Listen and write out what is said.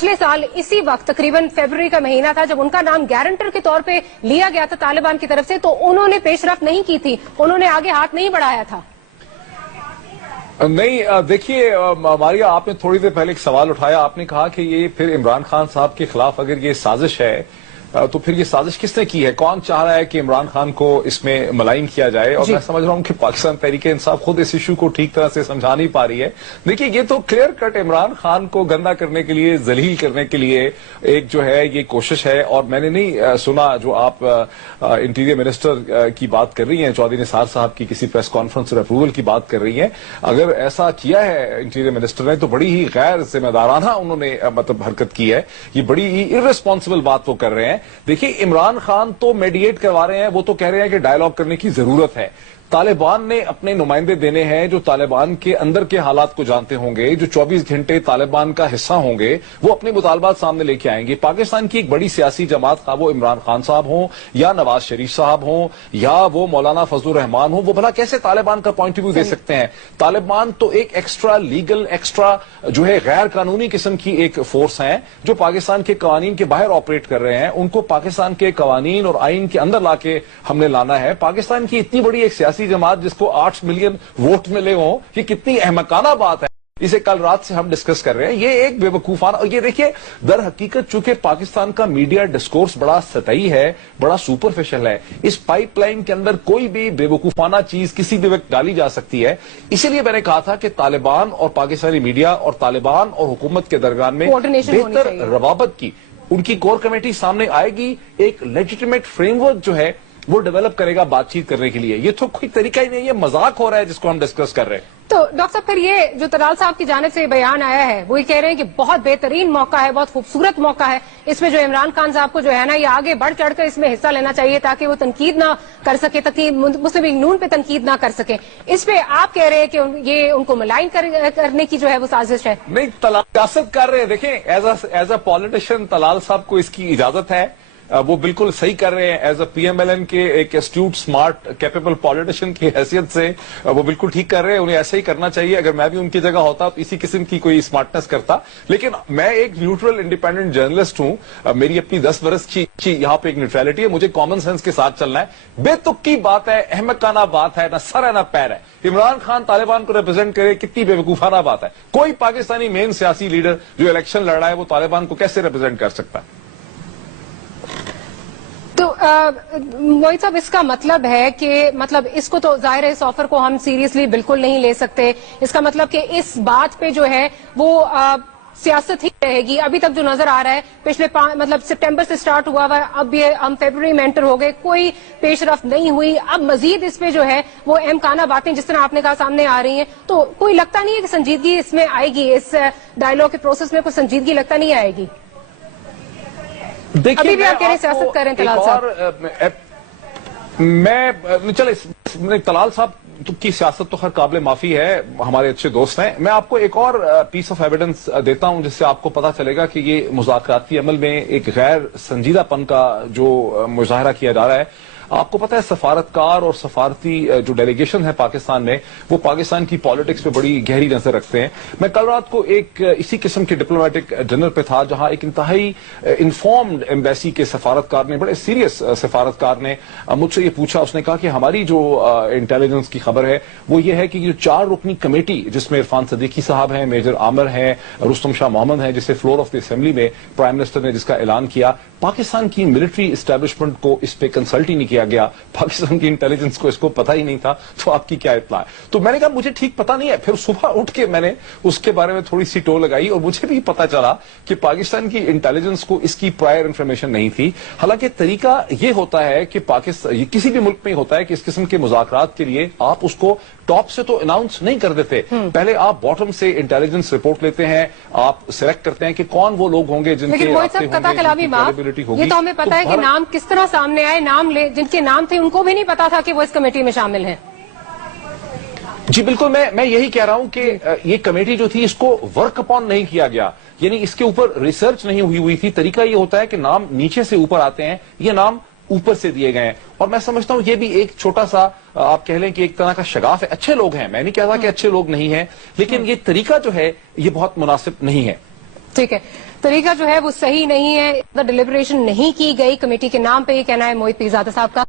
पिछले साल इसी वक्त तकरीबन फरवरी का महीना था जब उनका नाम गारंटर के तौर पे लिया गया था तालिबान की तरफ से, तो उन्होंने पेशरफ्त नहीं की थी, उन्होंने आगे हाथ नहीं बढ़ाया था। नहीं, देखिए मारिया, आपने थोड़ी देर पहले एक सवाल उठाया, आपने कहा कि ये फिर इमरान खान साहब के खिलाफ अगर ये साजिश है तो फिर ये साजिश किसने की है, कौन चाह रहा है कि इमरान खान को इसमें मलाइन किया जाए। और मैं समझ रहा हूं कि पाकिस्तान तहरीक-ए-इंसाफ खुद इस इशू को ठीक तरह से समझा नहीं पा रही है। देखिए, ये तो क्लियर कट इमरान खान को गंदा करने के लिए, जलील करने के लिए एक जो है ये कोशिश है। और मैंने नहीं सुना जो आप इंटीरियर मिनिस्टर की बात कर रही हैं, चौधरी निसार साहब की किसी प्रेस कॉन्फ्रेंस और अप्रूवल की बात कर रही हैं। अगर ऐसा किया है इंटीरियर मिनिस्टर ने तो बड़ी ही गैर जिम्मेदाराना उन्होंने मतलब हरकत की है, ये बड़ी ही इर्रेस्पॉन्सिबल बात वो कर रहे हैं। देखिए, इमरान खान तो मेडिएट करवा रहे हैं, वो तो कह रहे हैं कि डायलॉग करने की जरूरत है। तालिबान ने अपने नुमाइंदे देने हैं जो तालिबान के अंदर के हालात को जानते होंगे, जो 24 घंटे तालिबान का हिस्सा होंगे, वो अपने मुतालबात सामने लेके आएंगे। पाकिस्तान की एक बड़ी सियासी जमात, खा वो इमरान खान साहब हों या नवाज शरीफ साहब हों या वो मौलाना फजलुर रहमान हो, वो भला कैसे तालिबान का पॉइंट ऑफ व्यू दे सकते हैं। तालिबान तो एक एक्स्ट्रा लीगल, एक्स्ट्रा जो है गैर कानूनी किस्म की एक फोर्स है जो पाकिस्तान के कवानीन के बाहर ऑपरेट कर रहे हैं। उनको पाकिस्तान के कवानीन और आइन के अंदर लाके हमने लाना है। पाकिस्तान की इतनी बड़ी एक सियासी जमात जिसको 8 मिलियन वोट मिले हों, ये कितनी अहमकाना बात है, इसे कल रात से हम डिस्कस कर रहे हैं। ये एक बेवकूफाना, और ये देखिए दर हकीकत चूंकि पाकिस्तान का मीडिया डिस्कोर्स बड़ा सतही है, बड़ा सुपरफिशियल है, इस पाइपलाइन के अंदर कोई भी बेवकूफाना चीज किसी भी वक्त डाली जा सकती है। इसीलिए मैंने कहा था कि तालिबान और पाकिस्तानी मीडिया और तालिबान और हुकूमत के दरमियान में बेहतर रवाबत की उनकी कोर कमेटी सामने आएगी, एक लेजिटिमेट फ्रेमवर्क जो है वो डेवलप करेगा बातचीत करने के लिए। ये तो कोई तरीका ही नहीं, ये मजाक हो रहा है जिसको हम डिस्कस कर रहे हैं। तो डॉक्टर साहब, फिर ये जो तलाल साहब की जानिब से बयान आया है वो ये कह रहे हैं कि बहुत बेहतरीन मौका है, बहुत खूबसूरत मौका है, इसमें जो इमरान खान साहब को जो है ना ये आगे बढ़ चढ़कर इसमें हिस्सा लेना चाहिए ताकि वो तनकीद ना कर सके, ताकि मुस्लिम लीग नून पे तनकीद ना कर सके। इस पे आप कह रहे हैं कि ये उनको मलाइन करने की जो है वो साजिश है। नहीं, तलाल सियासत कर रहे हैं। देखें, एज अ पॉलिटिशियन तलाल साहब को इसकी इजाजत है, वो बिल्कुल सही कर रहे हैं। एज अ पीएमएलएन के एक एस्ट्यूट, स्मार्ट, कैपेबल पॉलिटिशियन की हैसियत से वो बिल्कुल ठीक कर रहे हैं, उन्हें ऐसा ही करना चाहिए। अगर मैं भी उनकी जगह होता तो इसी किस्म की कोई स्मार्टनेस करता। लेकिन मैं एक न्यूट्रल इंडिपेंडेंट जर्नलिस्ट हूं, मेरी अपनी 10 बरस की यहाँ पे एक न्यूट्रलिटी है, मुझे कॉमन सेंस के साथ चलना है। बेतुकी बात है, अहमकाना बात है, ना सर है ना पैर है। इमरान खान तालिबान को रिप्रेजेंट करे, कितनी बेवकूफाना बात है। कोई पाकिस्तानी मेन सियासी लीडर जो इलेक्शन लड़ रहा है वो तालिबान को कैसे रिप्रेजेंट कर सकता है। तो मोहित साहब, इसका मतलब है कि मतलब इसको तो जाहिर है इस ऑफर को हम सीरियसली बिल्कुल नहीं ले सकते। इसका मतलब कि इस बात पे जो है वो सियासत ही रहेगी। अभी तक जो नजर आ रहा है पिछले मतलब सितंबर से स्टार्ट हुआ हुआ, अब ये हम फरवरी में एंटर हो गए, कोई पेशरफ्त नहीं हुई। अब मजीद इस पे जो है वो अहमकाना बातें जिस तरह आपने कहा सामने आ रही हैं, तो कोई लगता नहीं है कि संजीदगी इसमें आएगी, इस डायलॉग के प्रोसेस में कोई संजीदगी लगता नहीं आएगी। अभी भी आप कह रहे सियासत कर रहे हैं तलाल साहब। मैं चले तलाल साहब की सियासत तो खैर काबिल माफी है, हमारे अच्छे दोस्त हैं। मैं आपको एक और पीस ऑफ एविडेंस देता हूं जिससे आपको पता चलेगा कि ये मुज़ाकराती अमल में एक गैर संजीदापन का जो मुजाहरा किया जा रहा है। आपको पता है सफारतकार और सफारती जो डेलीगेशन है पाकिस्तान में, वो पाकिस्तान की पॉलिटिक्स पे बड़ी गहरी नजर रखते हैं। मैं कल रात को एक इसी किस्म के डिप्लोमेटिक डिनर पे था जहां एक इंतहाई इन्फॉर्म्ड एम्बेसी के सफारतकार ने, बड़े सीरियस सफारतकार ने मुझसे ये पूछा। उसने कहा कि हमारी जो इंटेलिजेंस की खबर है वो ये है कि जो 4 रुकनी कमेटी जिसमें इरफान सदीकी साहब हैं, मेजर आमिर हैं, रुस्तम शाह मोहम्मद हैं, जिसे फ्लोर ऑफ द असेंबली में प्राइम मिनिस्टर ने जिसका ऐलान किया, पाकिस्तान की मिलिट्री इस्टेब्लिशमेंट को इस पे कंसल्ट ही नहीं किया गया, पाकिस्तान की इंटेलिजेंस को इसको पता ही नहीं था। तो आपकी क्या इत्तला है? तो मैंने कहा मुझे ठीक पता नहीं है। फिर सुबह उठ के मैंने उसके बारे में थोड़ी सी टो लगाई और मुझे भी पता चला कि पाकिस्तान की इंटेलिजेंस को इसकी प्रायर इंफॉर्मेशन नहीं थी। हालांकि तरीका यह होता है कि पाकिस्तान किसी भी मुल्क में होता है कि इस किस्म के मुज़ाकरात के लिए आप उसको टॉप से तो अनाउंस नहीं कर देते, पहले आप बॉटम से इंटेलिजेंस रिपोर्ट लेते हैं, आप सिलेक्ट करते हैं कि कौन वो लोग होंगे जिनके ये तो हमें पता है कि नाम किस तरह सामने आए, जिनके नाम थे उनको भी नहीं पता था कि वो इस कमेटी में शामिल हैं। जी बिल्कुल, मैं यही कह रहा हूं कि ये कमेटी जो थी इसको वर्क अपॉन नहीं किया गया, यानी इसके ऊपर रिसर्च नहीं हुई थी। तरीका ये होता है कि नाम नीचे से ऊपर आते हैं, ये नाम ऊपर से दिए गए हैं। और मैं समझता हूं ये भी एक छोटा सा आप कह लें कि एक तरह का शगाफ है। अच्छे लोग हैं, मैं नहीं कहता कि अच्छे लोग नहीं हैं, लेकिन ये तरीका जो है ये बहुत मुनासिब नहीं है। ٹھیک ہے، طریقہ جو ہے وہ صحیح نہیں ہے، ڈیلیبریشن نہیں کی گئی کمیٹی کے نام پہ، یہ کہنا ہے موہت پیرزادہ صاحب کا.